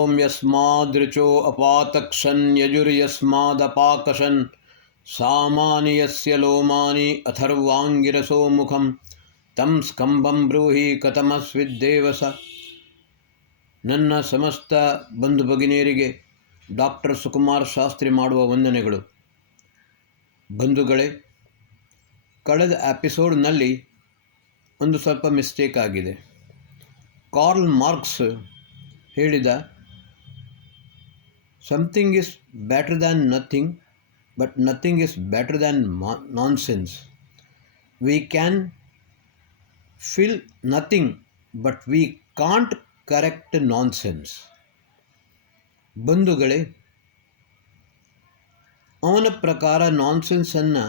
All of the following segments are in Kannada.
ಓಂ ಯಸ್ಮಾದೃಚೋ ಅಪಾತಕ್ಷನ್ ಯಜುರ್ಯಸ್ಮಾದಪಾಕಶನ್ ಸಾಮಾನಿ ಯಸ್ಯ ಲೋಮಾನಿ ಅಥರ್ವಾಂಗಿರಸೋ ಮುಖಂ ತಂ ಸ್ಕಂಬಂ ಬ್ರೂಹಿ ಕಥಮಸ್ವಿದ್ದೇವಸ. ನನ್ನ ಸಮಸ್ತ ಬಂಧು ಭಗಿನಿಯರಿಗೆ ಡಾಕ್ಟರ್ ಸುಕುಮಾರ್ ಶಾಸ್ತ್ರಿ ಮಾಡುವ ವಂದನೆಗಳು. ಬಂಧುಗಳೇ, ಕಳೆದ ಎಪಿಸೋಡ್ನಲ್ಲಿ ಒಂದು ಸ್ವಲ್ಪ ಮಿಸ್ಟೇಕ್ ಆಗಿದೆ. ಕಾರ್ಲ್ ಮಾರ್ಕ್ಸ್ ಹೇಳಿದ something is better than nothing, but nothing is better than nonsense. We can feel nothing, but we can't correct nonsense. ಬಂಧುಗಳೇ, ಅವನ ಪ್ರಕಾರ ನಾನ್ಸೆನ್ಸನ್ನು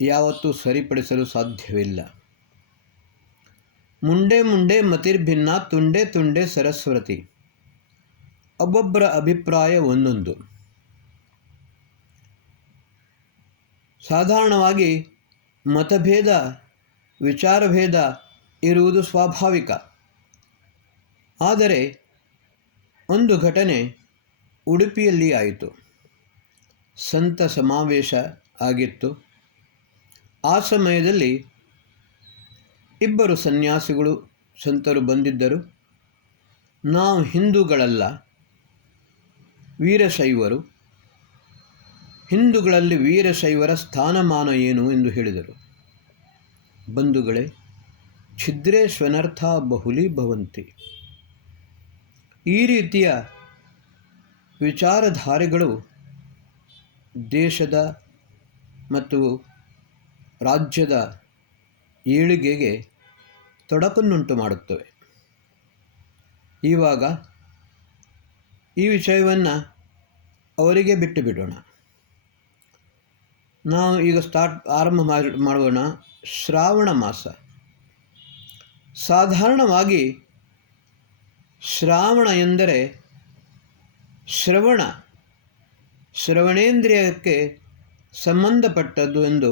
ಯಾವತ್ತೂ ಸರಿಪಡಿಸಲು ಸಾಧ್ಯವಿಲ್ಲ. ಮುಂಡೆ ಮುಂಡೆ ಮತಿರ್ಭಿನ್ನ, ತುಂಡೆ ತುಂಡೆ ಸರಸ್ವತಿ. ಒಬ್ಬೊಬ್ಬರ ಅಭಿಪ್ರಾಯ ಒಂದೊಂದು. ಸಾಧಾರಣವಾಗಿ ಮತಭೇದ, ವಿಚಾರಭೇದ ಇರುವುದು ಸ್ವಾಭಾವಿಕ. ಆದರೆ ಒಂದು ಘಟನೆ ಉಡುಪಿಯಲ್ಲಿ ಆಯಿತು. ಸಂತ ಸಮಾವೇಶ ಆಗಿತ್ತು. ಆ ಸಮಯದಲ್ಲಿ ಇಬ್ಬರು ಸನ್ಯಾಸಿಗಳು ಸಂತರು ಬಂದಿದ್ದರು. ನಾವು ಹಿಂದೂಗಳಲ್ಲ, ವೀರಶೈವರು. ಹಿಂದೂಗಳಲ್ಲಿ ವೀರಶೈವರ ಸ್ಥಾನಮಾನ ಏನು ಎಂದು ಹೇಳಿದರು. ಬಂಧುಗಳೇ, ಛಿದ್ರೇ ಶ್ವನರ್ಥ ಬಹುಲಿ ಭವಂತಿ. ಈ ರೀತಿಯ ವಿಚಾರಧಾರೆಗಳು ದೇಶದ ಮತ್ತು ರಾಜ್ಯದ ಏಳಿಗೆಗೆ ತೊಡಕನ್ನುಂಟು ಮಾಡುತ್ತವೆ. ಇವಾಗ ಈ ವಿಷಯವನ್ನು ಅವರಿಗೆ ಬಿಟ್ಟು ಬಿಡೋಣ. ನಾವು ಈಗ ಆರಂಭ ಮಾಡೋಣ. ಶ್ರಾವಣ ಮಾಸ. ಸಾಧಾರಣವಾಗಿ ಶ್ರಾವಣ ಎಂದರೆ ಶ್ರವಣೇಂದ್ರಿಯಕ್ಕೆ ಸಂಬಂಧಪಟ್ಟದ್ದು ಎಂದು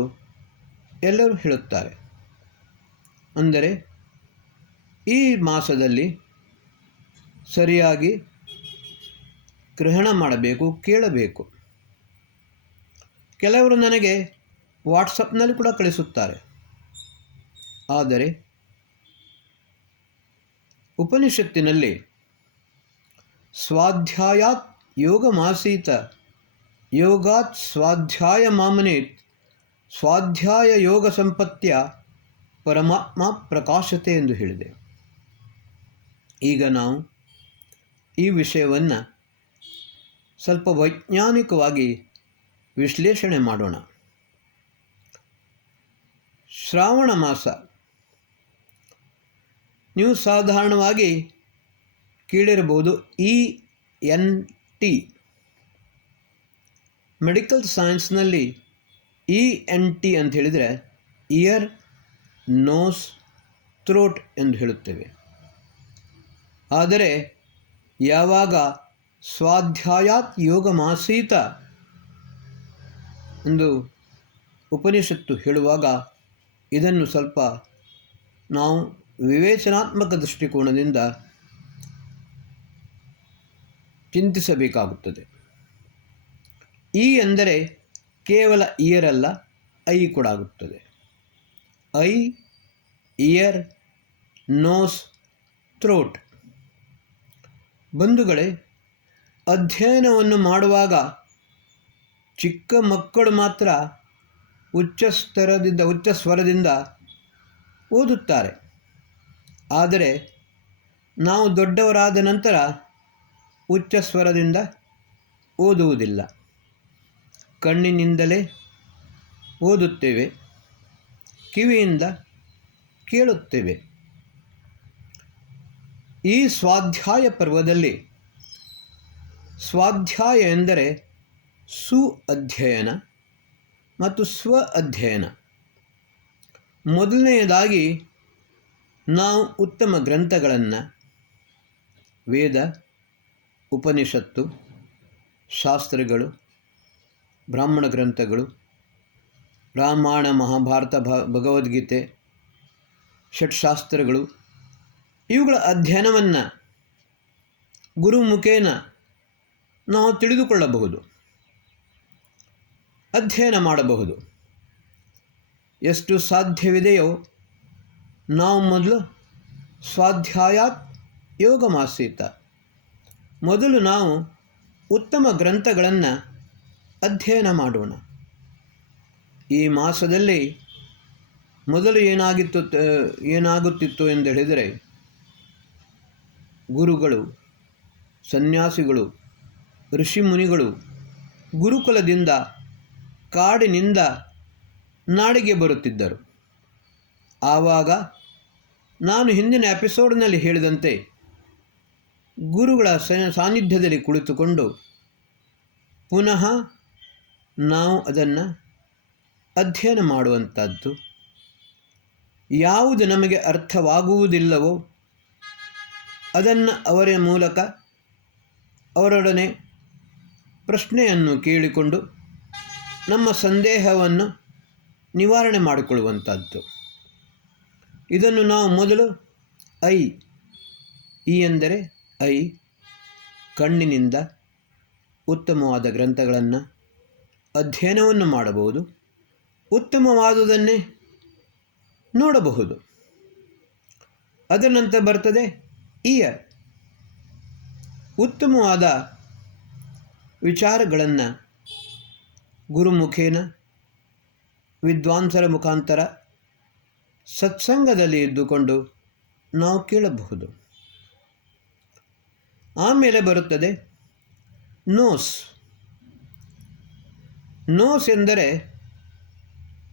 ಎಲ್ಲರೂ ಹೇಳುತ್ತಾರೆ. ಅಂದರೆ ಈ ಮಾಸದಲ್ಲಿ ಸರಿಯಾಗಿ ಗ್ರಹಣ ಮಾಡಬೇಕು, ಕೇಳಬೇಕು. ಕೆಲವರು ನನಗೆ ವಾಟ್ಸಪ್ನಲ್ಲಿ ಕೂಡ ಕಳಿಸುತ್ತಾರೆ. ಆದರೆ ಉಪನಿಷತ್ತಿನಲ್ಲಿ ಸ್ವಾಧ್ಯಾಯಾತ್ ಯೋಗಮಾಸೀತ ಯೋಗಾತ್ ಸ್ವಾಧ್ಯಾಯ ಮಾಮನೇತ್ ಸ್ವಾಧ್ಯಾಯ ಯೋಗ ಸಂಪತ್ಯ ಪರಮಾತ್ಮ ಪ್ರಕಾಶತೆ ಎಂದು ಹೇಳಿದೆ. ಈಗ ನಾವು ಈ ವಿಷಯವನ್ನು ಸ್ವಲ್ಪ ವೈಜ್ಞಾನಿಕವಾಗಿ ವಿಶ್ಲೇಷಣೆ ಮಾಡೋಣ. ಶ್ರಾವಣ ಮಾಸ ನೀವು ಸಾಧಾರಣವಾಗಿ ಕೇಳಿರಬಹುದು. ENT. ಮೆಡಿಕಲ್ ಸೈನ್ಸ್ನಲ್ಲಿ ENT ಅಂತ ಹೇಳಿದರೆ ಇಯರ್, ನೋಸ್, ಥ್ರೋಟ್ ಎಂದು ಹೇಳುತ್ತೇವೆ. ಆದರೆ ಯಾವಾಗ ಸ್ವಾಧ್ಯಾಯಾತ್ ಯೋಗಮಾಸೀತ ಎಂದು ಉಪನಿಷತ್ತು ಹೇಳುವಾಗ ಇದನ್ನು ಸ್ವಲ್ಪ ನಾವು ವಿವೇಚನಾತ್ಮಕ ದೃಷ್ಟಿಕೋನದಿಂದ ಚಿಂತಿಸಬೇಕಾಗುತ್ತದೆ. ಈ ಎಂದರೆ ಕೇವಲ ಇಯರ್ ಅಲ್ಲ, ಐ ಕೂಡ ಆಗುತ್ತದೆ. Eye, ear, nose, throat. ಬಂಧುಗಳೇ, ಅಧ್ಯಯನವನ್ನು ಮಾಡುವಾಗ ಚಿಕ್ಕ ಮಕ್ಕಳು ಮಾತ್ರ ಉಚ್ಚ ಸ್ವರದಿಂದ ಓದುತ್ತಾರೆ. ಆದರೆ ನಾವು ದೊಡ್ಡವರಾದ ನಂತರ ಉಚ್ಚ ಸ್ವರದಿಂದ ಓದುವುದಿಲ್ಲ. ಕಣ್ಣಿನಿಂದಲೇ ಓದುತ್ತೇವೆ, ಕಿವಿಯಿಂದ ಕೇಳುತ್ತೇವೆ. ಈ ಸ್ವಾಧ್ಯಾಯ ಪರ್ವದಲ್ಲಿ ಸ್ವಾಧ್ಯಾಯ ಎಂದರೆ ಅಧ್ಯಯನ ಮತ್ತು ಸ್ವ ಅಧ್ಯಯನ. ಮೊದಲನೆಯದಾಗಿ ನಾವು ಉತ್ತಮ ಗ್ರಂಥಗಳನ್ನು, ವೇದ, ಉಪನಿಷತ್ತು, ಶಾಸ್ತ್ರಗಳು, ಬ್ರಾಹ್ಮಣ ಗ್ರಂಥಗಳು, ರಾಮಾಯಣ, ಮಹಾಭಾರತ, ಭಗವದ್ಗೀತೆ, ಷಟ್ಶಾಸ್ತ್ರಗಳು, ಇವುಗಳ ಅಧ್ಯಯನವನ್ನು ಗುರುಮುಖೇನ ನಾವು ತಿಳಿದುಕೊಳ್ಳಬಹುದು, ಅಧ್ಯಯನ ಮಾಡಬಹುದು. ಎಷ್ಟು ಸಾಧ್ಯವಿದೆಯೋ ನಾವು ಮೊದಲು ಸ್ವಾಧ್ಯಾಯಾತ್ ಯೋಗಮಾಸೀತ, ಮೊದಲು ನಾವು ಉತ್ತಮ ಗ್ರಂಥಗಳನ್ನು ಅಧ್ಯಯನ ಮಾಡೋಣ. ಈ ಮಾಸದಲ್ಲಿ ಮೊದಲು ಏನಾಗುತ್ತಿತ್ತು ಎಂದು ಹೇಳಿದರೆ, ಗುರುಗಳು, ಸನ್ಯಾಸಿಗಳು, ಋಷಿಮುನಿಗಳು ಗುರುಕುಲದಿಂದ, ಕಾಡಿನಿಂದ ನಾಡಿಗೆ ಬರುತ್ತಿದ್ದರು. ಆವಾಗ ನಾನು ಹಿಂದಿನ ಎಪಿಸೋಡ್ನಲ್ಲಿ ಹೇಳಿದಂತೆ ಗುರುಗಳ ಸಾನ್ನಿಧ್ಯದಲ್ಲಿ ಕುಳಿತುಕೊಂಡು ಪುನಃ ನಾವು ಅದನ್ನು ಅಧ್ಯಯನ ಮಾಡುವಂಥದ್ದು. ಯಾವುದು ನಮಗೆ ಅರ್ಥವಾಗುವುದಿಲ್ಲವೋ ಅದನ್ನು ಅವರ ಮೂಲಕ ಅವರೊಡನೆ ಪ್ರಶ್ನೆಯನ್ನು ಕೇಳಿಕೊಂಡು ನಮ್ಮ ಸಂದೇಹವನ್ನು ನಿವಾರಣೆ ಮಾಡಿಕೊಳ್ಳುವಂಥದ್ದು. ಇದನ್ನು ನಾವು ಮೊದಲು ಈ ಎಂದರೆ ಕಣ್ಣಿನಿಂದ ಉತ್ತಮವಾದ ಗ್ರಂಥಗಳನ್ನು ಅಧ್ಯಯನವನ್ನು ಮಾಡಬಹುದು, ಉತ್ತಮವಾದುದನ್ನೇ ನೋಡಬಹುದು. ಅದರ ನಂತರ ಬರ್ತದೆ ಇಯರ್, ಉತ್ತಮವಾದ ವಿಚಾರಗಳನ್ನು ಗುರುಮುಖೇನ, ವಿದ್ವಾಂಸರ ಮುಖಾಂತರ ಸತ್ಸಂಗದಲ್ಲಿ ಇದ್ದುಕೊಂಡು ನಾವು ಕೇಳಬಹುದು. ಆಮೇಲೆ ಬರುತ್ತದೆ ನೋಸ್ ಎಂದರೆ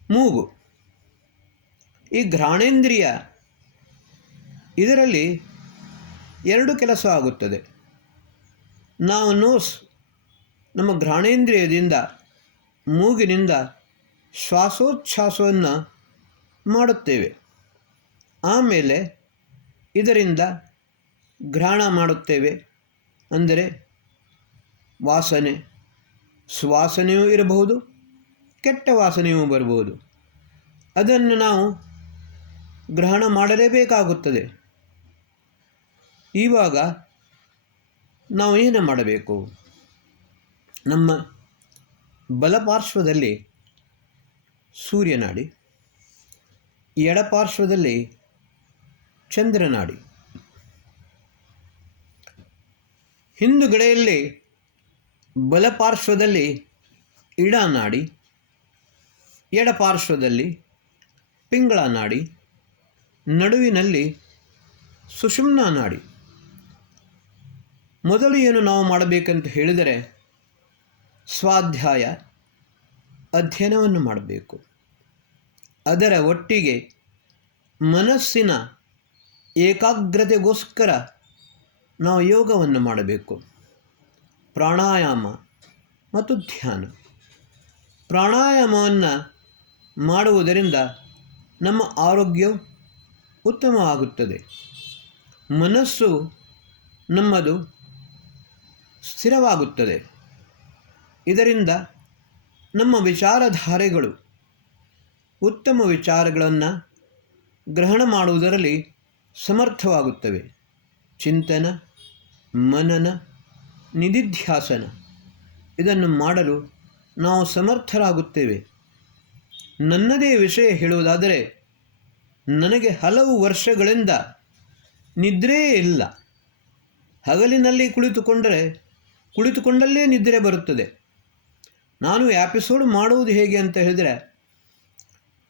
ಮೂಗು. ಈ ಘ್ರಾಣೇಂದ್ರಿಯ, ಇದರಲ್ಲಿ ಎರಡು ಕೆಲಸ ಆಗುತ್ತದೆ. ನಾವು ನಮ್ಮ ಘ್ರಾಣೇಂದ್ರಿಯದಿಂದ, ಮೂಗಿನಿಂದ ಶ್ವಾಸೋಚ್ಛ್ವಾಸವನ್ನು ಮಾಡುತ್ತೇವೆ. ಆಮೇಲೆ ಇದರಿಂದ ಘ್ರಾಣ ಮಾಡುತ್ತೇವೆ, ಅಂದರೆ ವಾಸನೆ, ಸುವಾಸನೆಯೂ ಇರಬಹುದು, ಕೆಟ್ಟ ವಾಸನೆಯೂ ಬರಬಹುದು. ಅದನ್ನು ನಾವು ಗ್ರಹಣ ಮಾಡಲೇಬೇಕಾಗುತ್ತದೆ. ಇವಾಗ ನಾವು ಏನು ಮಾಡಬೇಕು? ನಮ್ಮ ಬಲಪಾರ್ಶ್ವದಲ್ಲಿ ಸೂರ್ಯನಾಡಿ, ಎಡಪಾರ್ಶ್ವದಲ್ಲಿ ಚಂದ್ರನಾಡಿ, ಹಿಂದುಗಡೆಯಲ್ಲಿ ಬಲಪಾರ್ಶ್ವದಲ್ಲಿ ಇಡನಾಡಿ, ಎಡಪಾರ್ಶ್ವದಲ್ಲಿ ಪಿಂಗಳ ನಾಡಿ, ನಡುವಿನಲ್ಲಿ ಸುಷುಮ್ನಾ ನಾಡಿ. ಮೊದಲು ಏನು ನಾವು ಮಾಡಬೇಕಂತ ಹೇಳಿದರೆ, ಸ್ವಾಧ್ಯಾಯ ಅಧ್ಯಯನವನ್ನು ಮಾಡಬೇಕು. ಅದರ ಒಟ್ಟಿಗೆ ಮನಸ್ಸಿನ ಏಕಾಗ್ರತೆಗೋಸ್ಕರ ನಾವು ಯೋಗವನ್ನು ಮಾಡಬೇಕು. ಪ್ರಾಣಾಯಾಮ ಮತ್ತು ಧ್ಯಾನ. ಪ್ರಾಣಾಯಾಮವನ್ನು ಮಾಡುವುದರಿಂದ ನಮ್ಮ ಆರೋಗ್ಯವು ಉತ್ತಮವಾಗುತ್ತದೆ. ಮನಸ್ಸು ನಮ್ಮದು ಸ್ಥಿರವಾಗುತ್ತದೆ. ಇದರಿಂದ ನಮ್ಮ ವಿಚಾರಧಾರೆಗಳು, ಉತ್ತಮ ವಿಚಾರಗಳನ್ನು ಗ್ರಹಣ ಮಾಡುವುದರಲ್ಲಿ ಸಮರ್ಥವಾಗುತ್ತವೆ. ಚಿಂತನ, ಮನನ, ನಿಧಿಧ್ಯಾಸನ ಇದನ್ನು ಮಾಡಲು ನಾವು ಸಮರ್ಥರಾಗುತ್ತೇವೆ. ನನ್ನದೇ ವಿಷಯ ಹೇಳುವುದಾದರೆ, ನನಗೆ ಹಲವು ವರ್ಷಗಳಿಂದ ನಿದ್ರೆಯೇ ಇಲ್ಲ. ಹಗಲಿನಲ್ಲಿ ಕುಳಿತುಕೊಂಡಲ್ಲೇ ನಿದ್ರೆ ಬರುತ್ತದೆ. ನಾನು ಎಪಿಸೋಡ್ ಮಾಡುವುದು ಹೇಗೆ ಅಂತ ಹೇಳಿದರೆ,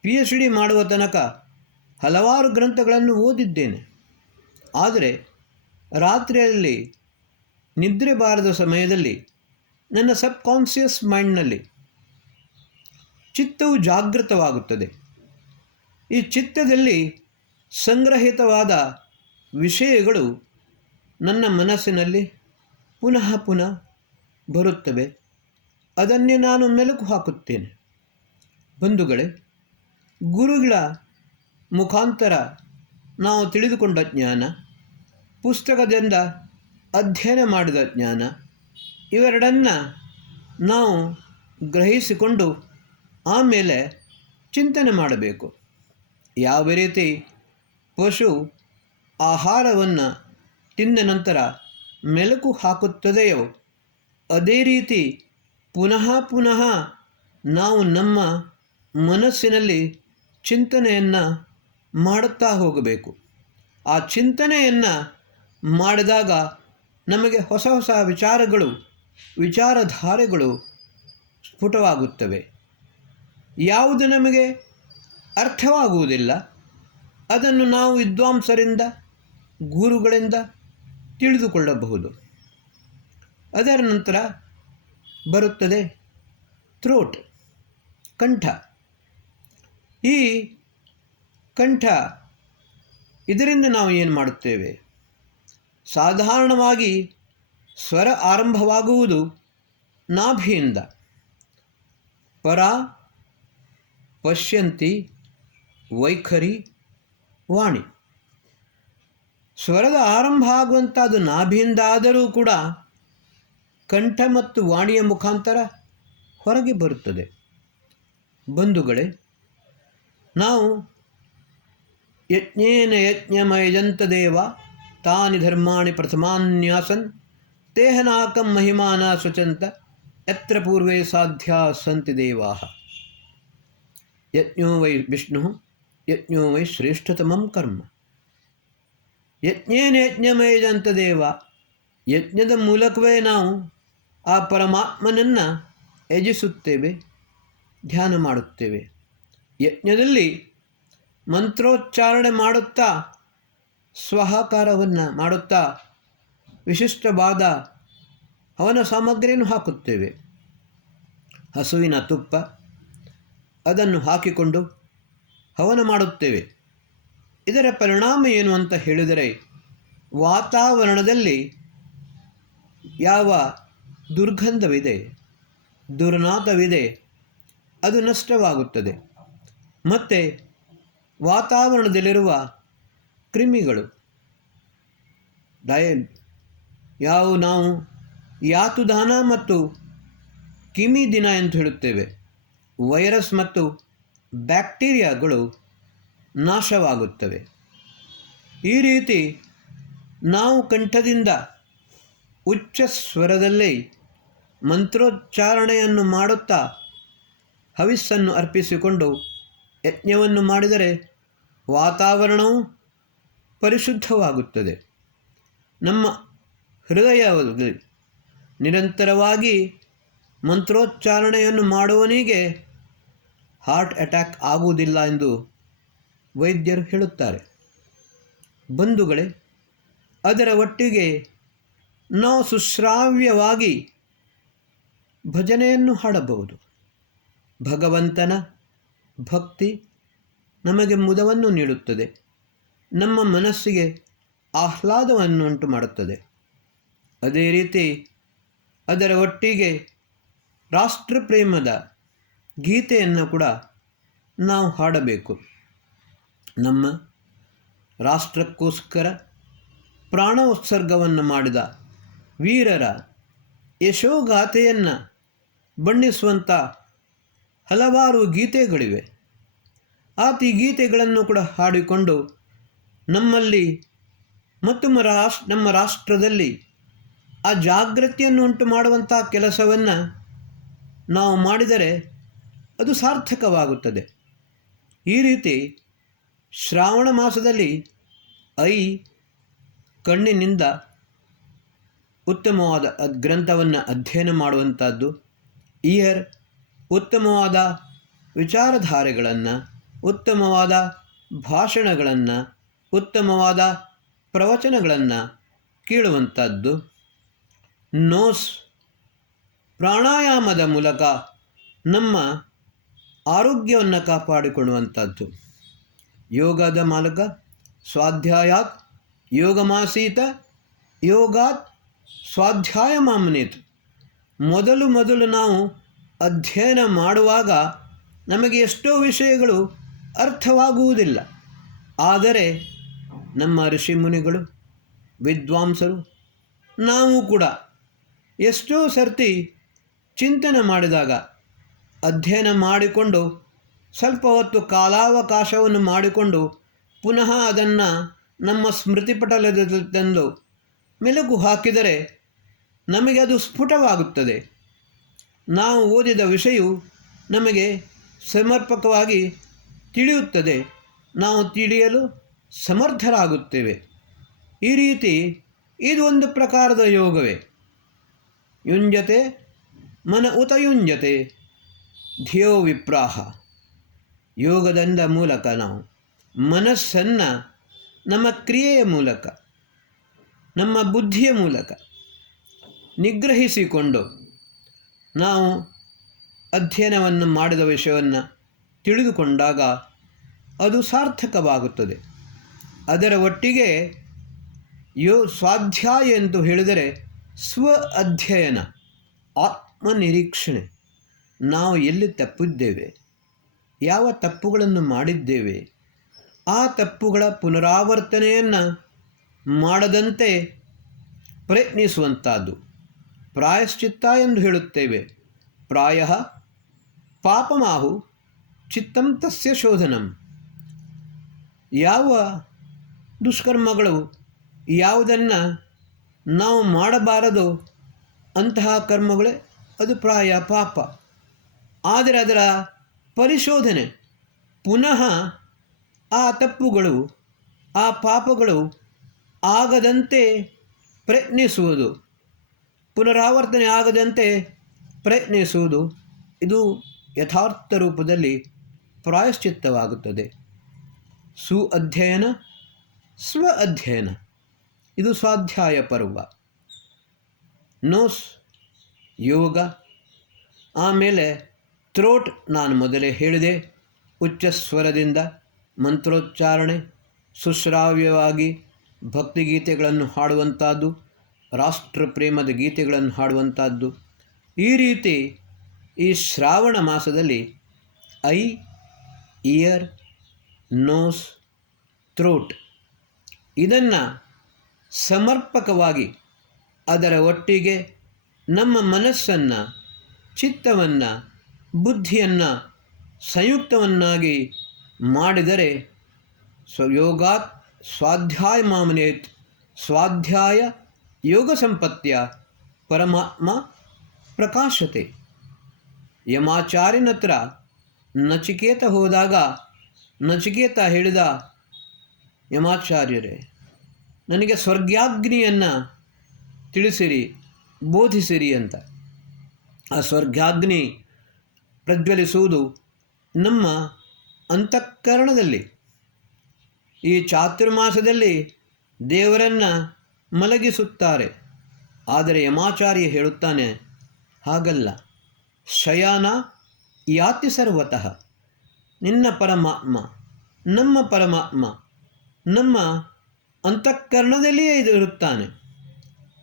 PhD ಮಾಡುವ ತನಕ ಹಲವಾರು ಗ್ರಂಥಗಳನ್ನು ಓದಿದ್ದೇನೆ. ಆದರೆ ರಾತ್ರಿಯಲ್ಲಿ ನಿದ್ರೆ ಬಾರದ ಸಮಯದಲ್ಲಿ ನನ್ನ ಸಬ್ಕಾನ್ಷಿಯಸ್ ಮೈಂಡ್ನಲ್ಲಿ ಚಿತ್ತವು ಜಾಗೃತವಾಗುತ್ತದೆ. ಈ ಚಿತ್ತದಲ್ಲಿ ಸಂಗ್ರಹಿತವಾದ ವಿಷಯಗಳು ನನ್ನ ಮನಸ್ಸಿನಲ್ಲಿ ಪುನಃ ಪುನಃ ಬರುತ್ತವೆ. ಅದನ್ನೇ ನಾನು ಮೆಲುಕು ಹಾಕುತ್ತೇನೆ. ಬಂಧುಗಳೇ, ಗುರುಗಳ ಮುಖಾಂತರ ನಾವು ತಿಳಿದುಕೊಂಡ ಜ್ಞಾನ, ಪುಸ್ತಕದಿಂದ ಅಧ್ಯಯನ ಮಾಡಿದ ಜ್ಞಾನ, ಇವೆರಡನ್ನು ನಾವು ಗ್ರಹಿಸಿಕೊಂಡು ಆಮೇಲೆ ಚಿಂತನೆ ಮಾಡಬೇಕು. ಯಾವ ರೀತಿ ಪಶು ಆಹಾರವನ್ನು ತಿಂದ ನಂತರ ಮೆಲುಕು ಹಾಕುತ್ತದೆಯೋ ಅದೇ ರೀತಿ ಪುನಃ ಪುನಃ ನಾವು ನಮ್ಮ ಮನಸ್ಸಿನಲ್ಲಿ ಚಿಂತನೆಯನ್ನು ಮಾಡುತ್ತಾ ಹೋಗಬೇಕು. ಆ ಚಿಂತನೆಯನ್ನು ಮಾಡಿದಾಗ ನಮಗೆ ಹೊಸ ಹೊಸ ವಿಚಾರಗಳು, ವಿಚಾರಧಾರೆಗಳು ಸ್ಫುಟವಾಗುತ್ತವೆ. ಯಾವುದು ನಮಗೆ ಅರ್ಥವಾಗುವುದಿಲ್ಲ ಅದನ್ನು ನಾವು ವಿದ್ವಾಂಸರಿಂದ, ಗುರುಗಳಿಂದ ತಿಳಿದುಕೊಳ್ಳಬಹುದು. ಅದರ ನಂತರ ಬರುತ್ತದೆ ಥ್ರೋಟ್, ಕಂಠ. ಈ ಕಂಠ, ಇದರಿಂದ ನಾವು ಏನು ಮಾಡುತ್ತೇವೆ? ಸಾಧಾರಣವಾಗಿ ಸ್ವರ ಆರಂಭವಾಗುವುದು ನಾಭಿಯಿಂದ. ಪರ, ಪಶ್ಯಂತಿ, ವೈಖರಿ, ವಾಣಿ. ಸ್ವರದ ಆರಂಭ ಆಗುವಂಥದ್ದು ನಾಭಿಯಿಂದಾದರೂ ಕೂಡ ಕಂಠ ಮತ್ತು ವಾಣಿಯ ಮುಖಾಂತರ ಹೊರಗೆ ಬರುತ್ತದೆ. ಬಂಧುಗಳೇ, ನಾವು ಯಜ್ಞೇನ ಯಜ್ಞಮಯಜಂತ ದೇವ ತಾನಿ ಧರ್ಮಾಣಿ ಪ್ರಥಮಾನ್ಯಾಸನ್ ತೇಹನಾಕಂ ಮಹಿಮಾನ ಸ್ವಚಂತ ಯತ್ರ ಪೂರ್ವೇ ಸಾಧ್ಯ ಸಂತಿ ದೇವಾಃ. ಯಜ್ಞೋ ವೈ ವಿಷ್ಣು ಯಜ್ಞೋ ವೈ ಶ್ರೇಷ್ಠತಮಂ ಕರ್ಮ. ಯಜ್ಞೇನ ಯಜ್ಞಮಯಜಂತ ದೇವ, ಯಜ್ಞದ ಮೂಲಕವೇ ನಾವು ಆ ಪರಮಾತ್ಮನನ್ನು ಯಜಿಸುತ್ತೇವೆ, ಧ್ಯಾನ ಮಾಡುತ್ತೇವೆ. ಯಜ್ಞದಲ್ಲಿ ಮಂತ್ರೋಚ್ಚಾರಣೆ ಮಾಡುತ್ತಾ, ಸ್ವಹಾಕಾರವನ್ನು ಮಾಡುತ್ತಾ ವಿಶಿಷ್ಟವಾದ ಹವನ ಸಾಮಗ್ರಿಯನ್ನು ಹಾಕುತ್ತೇವೆ. ಹಸುವಿನ ತುಪ್ಪ ಅದನ್ನು ಹಾಕಿಕೊಂಡು ಹವನ ಮಾಡುತ್ತೇವೆ. ಇದರ ಪರಿಣಾಮ ಏನು ಅಂತ ಹೇಳಿದರೆ, ವಾತಾವರಣದಲ್ಲಿ ಯಾವ ದುರ್ಗಂಧವಿದೆ, ದುರ್ನಾತವಿದೆ, ಅದು ನಷ್ಟವಾಗುತ್ತದೆ. ಮತ್ತು ವಾತಾವರಣದಲ್ಲಿರುವ ಕ್ರಿಮಿಗಳು, ನಾವು ಯಾತುದಾನ ಮತ್ತು ಕಿಮಿ ದಿನ ಎಂದು ಹೇಳುತ್ತೇವೆ, ವೈರಸ್ ಮತ್ತು ಬ್ಯಾಕ್ಟೀರಿಯಾಗಳು ನಾಶವಾಗುತ್ತವೆ. ಈ ರೀತಿ ನಾವು ಕಂಠದಿಂದ ಉಚ್ಚ ಸ್ವರದಲ್ಲಿ ಮಂತ್ರೋಚ್ಚಾರಣೆಯನ್ನು ಮಾಡುತ್ತಾ ಹವಿಸ್ಸನ್ನು ಅರ್ಪಿಸಿಕೊಂಡು ಯಜ್ಞವನ್ನು ಮಾಡಿದರೆ ವಾತಾವರಣವು ಪರಿಶುದ್ಧವಾಗುತ್ತದೆ. ನಮ್ಮ ಹೃದಯದಲ್ಲಿ ನಿರಂತರವಾಗಿ ಮಂತ್ರೋಚ್ಚಾರಣೆಯನ್ನು ಮಾಡುವವನಿಗೆ ಹಾರ್ಟ್ ಅಟ್ಯಾಕ್ ಆಗುವುದಿಲ್ಲ ಎಂದು ವೈದ್ಯರು ಹೇಳುತ್ತಾರೆ. ಬಂಧುಗಳೇ, ಅದರ ಒಟ್ಟಿಗೆ ನಾವು ಸುಶ್ರಾವ್ಯವಾಗಿ ಭಜನೆಯನ್ನು ಹಾಡಬಹುದು. ಭಗವಂತನ ಭಕ್ತಿ ನಮಗೆ ಮುದವನ್ನು ನೀಡುತ್ತದೆ, ನಮ್ಮ ಮನಸ್ಸಿಗೆ ಆಹ್ಲಾದವನ್ನು ಉಂಟು ಮಾಡುತ್ತದೆ. ಅದೇ ರೀತಿ ಅದರ ಒಟ್ಟಿಗೆ ರಾಷ್ಟ್ರಪ್ರೇಮದ ಗೀತೆಯನ್ನು ಕೂಡ ನಾವು ಹಾಡಬೇಕು. ನಮ್ಮ ರಾಷ್ಟ್ರಕ್ಕೋಸ್ಕರ ಪ್ರಾಣ ಉತ್ಸರ್ಗವನ್ನು ಮಾಡಿದ ವೀರರ ಯಶೋಗಾಥೆಯನ್ನು ಬಣ್ಣಿಸುವಂಥ ಹಲವಾರು ಗೀತೆಗಳಿವೆ. ಈ ಗೀತೆಗಳನ್ನು ಕೂಡ ಹಾಡಿಕೊಂಡು ನಮ್ಮಲ್ಲಿ ಮತ್ತು ನಮ್ಮ ರಾಷ್ಟ್ರದಲ್ಲಿ ಆ ಜಾಗೃತಿಯನ್ನು ಉಂಟು ಮಾಡುವಂಥ ಕೆಲಸವನ್ನು ನಾವು ಮಾಡಿದರೆ ಅದು ಸಾರ್ಥಕವಾಗುತ್ತದೆ. ಈ ರೀತಿ ಶ್ರಾವಣ ಮಾಸದಲ್ಲಿ ಕಣ್ಣಿನಿಂದ ಉತ್ತಮವಾದ ಗ್ರಂಥವನ್ನು ಅಧ್ಯಯನ ಮಾಡುವಂಥದ್ದು, ಇಯರ್ ಉತ್ತಮವಾದ ವಿಚಾರಧಾರೆಗಳನ್ನು, ಉತ್ತಮವಾದ ಭಾಷಣಗಳನ್ನು, ಉತ್ತಮವಾದ ಪ್ರವಚನಗಳನ್ನು ಕೇಳುವಂಥದ್ದು, ನೋಸ್ ಪ್ರಾಣಾಯಾಮದ ಮೂಲಕ ನಮ್ಮ ಆರೋಗ್ಯವನ್ನು ಕಾಪಾಡಿಕೊಳ್ಳುವಂಥದ್ದು. ಯೋಗದ ಮೂಲಕ ಸ್ವಾಧ್ಯಾಯಾತ್ ಯೋಗಮಾಸೀತ ಯೋಗಾತ್ ಸ್ವಾಧ್ಯಾಯ ಮಾಮನೇತು. ಮೊದಲು ನಾವು ಅಧ್ಯಯನ ಮಾಡುವಾಗ ನಮಗೆ ಎಷ್ಟೋ ವಿಷಯಗಳು ಅರ್ಥವಾಗುವುದಿಲ್ಲ. ಆದರೆ ನಮ್ಮ ಋಷಿಮುನಿಗಳು, ವಿದ್ವಾಂಸರು, ನಾವು ಕೂಡ ಎಷ್ಟೋ ಸರ್ತಿ ಚಿಂತನೆ ಮಾಡಿದಾಗ, ಅಧ್ಯಯನ ಮಾಡಿಕೊಂಡು ಸ್ವಲ್ಪ ಹೊತ್ತು ಕಾಲಾವಕಾಶವನ್ನು ಮಾಡಿಕೊಂಡು ಪುನಃ ಅದನ್ನು ನಮ್ಮ ಸ್ಮೃತಿಪಟಲದಲ್ಲಿ ತಂದು ಮೆಲುಕು ಹಾಕಿದರೆ ನಮಗೆ ಅದು ಸ್ಫುಟವಾಗುತ್ತದೆ. ನಾವು ಓದಿದ ವಿಷಯವು ನಮಗೆ ಸಮರ್ಪಕವಾಗಿ ತಿಳಿಯುತ್ತದೆ. ನಾವು ತಿಳಿಯಲು ಸಮರ್ಥರಾಗುತ್ತೇವೆ. ಈ ರೀತಿ ಇದು ಒಂದು ಪ್ರಕಾರದ ಯೋಗವೇ. ಯುಂಜತೆ ಮನ ಉತ ಯುಂಜತೆ ಧಿಯೋ ವಿಪ್ರಾಹ. ಯೋಗದಿಂದ ಮೂಲಕ ನಾವು ಮನಸ್ಸನ್ನು ನಮ್ಮ ಕ್ರಿಯೆಯ ಮೂಲಕ, ನಮ್ಮ ಬುದ್ಧಿಯ ಮೂಲಕ ನಿಗ್ರಹಿಸಿಕೊಂಡು ನಾವು ಅಧ್ಯಯನವನ್ನು ಮಾಡಿದ ವಿಷಯವನ್ನು ತಿಳಿದುಕೊಂಡಾಗ ಅದು ಸಾರ್ಥಕವಾಗುತ್ತದೆ. ಅದರ ಒಟ್ಟಿಗೆ ಸ್ವಾಧ್ಯಾಯ ಎಂದು ಹೇಳಿದರೆ ಸ್ವ ಅಧ್ಯಯನ, ಆತ್ಮನಿರೀಕ್ಷಣೆ. ನಾವು ಎಲ್ಲಿ ತಪ್ಪಿದ್ದೇವೆ, ಯಾವ ತಪ್ಪುಗಳನ್ನು ಮಾಡಿದ್ದೇವೆ, ಆ ತಪ್ಪುಗಳ ಪುನರಾವರ್ತನೆಯನ್ನು ಮಾಡದಂತೆ ಪ್ರಯತ್ನಿಸುವಂಥದ್ದು ಪ್ರಾಯಶ್ಚಿತ್ತ ಎಂದು ಹೇಳುತ್ತೇವೆ. ಪ್ರಾಯ ಪಾಪಮಾಹು ಚಿತ್ತಂ ತಸ್ಯ ಶೋಧನಂ. ಯಾವ ದುಷ್ಕರ್ಮಗಳು, ಯಾವುದನ್ನು ನಾವು ಮಾಡಬಾರದೋ ಅಂತಹ ಕರ್ಮಗಳೇ ಅದು ಪ್ರಾಯ ಪಾಪ. ಆದರೆ ಅದರ ಪರಿಶೋಧನೆ, ಪುನಃ ಆ ತಪ್ಪುಗಳು, ಆ ಪಾಪಗಳು ಆಗದಂತೆ ಪ್ರಯತ್ನಿಸುವುದು, ಪುನರಾವರ್ತನೆ ಆಗದಂತೆ ಪ್ರಯತ್ನಿಸುವುದು, ಇದು ಯಥಾರ್ಥ ರೂಪದಲ್ಲಿ ಪ್ರಾಯಶ್ಚಿತ್ತವಾಗುತ್ತದೆ. ಅಧ್ಯಯನ ಸ್ವ ಅಧ್ಯಯನ, ಇದು ಸ್ವಾಧ್ಯಾಯ ಪರ್ವ. ನೋಸ್ ಯೋಗ. ಆಮೇಲೆ ಥ್ರೋಟ್, ನಾನು ಮೊದಲೇ ಹೇಳಿದೆ, ಉಚ್ಚ ಸ್ವರದಿಂದ ಮಂತ್ರೋಚ್ಚಾರಣೆ, ಸುಶ್ರಾವ್ಯವಾಗಿ ಭಕ್ತಿಗೀತೆಗಳನ್ನು ಹಾಡುವಂಥದ್ದು, ರಾಷ್ಟ್ರ ಪ್ರೇಮದ ಗೀತೆಗಳನ್ನು ಹಾಡುವಂಥದ್ದು. ಈ ರೀತಿ ಈ ಶ್ರಾವಣ ಮಾಸದಲ್ಲಿ ಐ, ಇಯರ್, ನೋಸ್, ಥ್ರೋಟ್ ಇದನ್ನು ಸಮರ್ಪಕವಾಗಿ, ಅದರ ಒಟ್ಟಿಗೆ ನಮ್ಮ ಮನಸ್ಸನ್ನು, ಚಿತ್ತವನ್ನು, ಬುದ್ಧಿಯನ್ನು ಸಂಯುಕ್ತವನ್ನಾಗಿ ಮಾಡಿದರೆ ಯೋಗಾತ್ ಸ್ವಾಧ್ಯಾಯ ಮಾಮನೇತ್, ಸ್ವಾಧ್ಯಾಯ ಯೋಗ ಸಂಪತ್ಯ ಪರಮಾತ್ಮ ಪ್ರಕಾಶತೆ. ಯಮಾಚಾರ್ಯನ ಹತ್ರ ನಚಿಕೇತ ಹೋದಾಗ ನಚಿಕೇತ ಹೇಳಿದ, ಯಮಾಚಾರ್ಯರೇ, ನನಗೆ ಸ್ವರ್ಗಾಗ್ನಿಯನ್ನು ತಿಳಿಸಿರಿ, ಬೋಧಿಸಿರಿ ಅಂತ. ಆ ಸ್ವರ್ಗಾಗ್ನಿ ಪ್ರಜ್ವಲಿಸುವುದು ನಮ್ಮ ಅಂತಃಕರಣದಲ್ಲಿ. ಈ ಚಾತುರ್ಮಾಸದಲ್ಲಿ ದೇವರನ್ನು ಮಲಗಿಸುತ್ತಾರೆ. ಆದರೆ ಯಮಾಚಾರ್ಯ ಹೇಳುತ್ತಾನೆ, ಹಾಗಲ್ಲ, ಶಯಾನ ಯಾತಿ ಸರ್ವತಃ. ನಿನ್ನ ಪರಮಾತ್ಮ, ನಮ್ಮ ಪರಮಾತ್ಮ ನಮ್ಮ ಅಂತಃಕರಣದಲ್ಲಿಯೇ ಇರುತ್ತಾನೆ.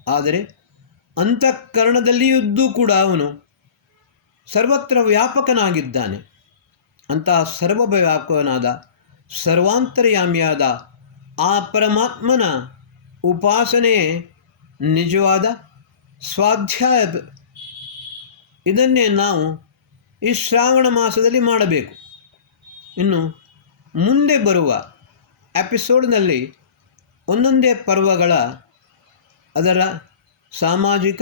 ಆದರೆ ಅಂತಃಕರಣದಲ್ಲಿಯೂ ಕೂಡ ಅವನು ಸರ್ವತ್ರ ವ್ಯಾಪಕನಾಗಿದ್ದಾನೆ. ಅಂತಹ ಸರ್ವವ್ಯಾಪಕನಾದ, ಸರ್ವಾಂತರ್ಯಾಮಿಯಾದ ಆ ಪರಮಾತ್ಮನ ಉಪಾಸನೆಯೇ ನಿಜವಾದ ಸ್ವಾಧ್ಯಾಯ. ಇದನ್ನೇ ನಾವು ಈ ಶ್ರಾವಣ ಮಾಸದಲ್ಲಿ ಮಾಡಬೇಕು. ಇನ್ನು ಮುಂದೆ ಬರುವ ಎಪಿಸೋಡ್ನಲ್ಲಿ ಒಂದೊಂದೇ ಪರ್ವಗಳ ಅದರ ಸಾಮಾಜಿಕ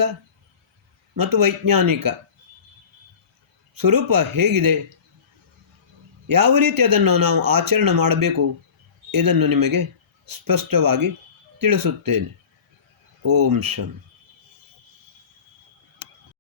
ಮತ್ತು ವೈಜ್ಞಾನಿಕ ಸ್ವರೂಪ ಹೇಗಿದೆ, ಯಾವ ರೀತಿ ಅದನ್ನು ನಾವು ಆಚರಣೆ ಮಾಡಬೇಕು, ಇದನ್ನು ನಿಮಗೆ ಸ್ಪಷ್ಟವಾಗಿ ತಿಳಿಸುತ್ತೇನೆ. ಓಂ ಶಂ.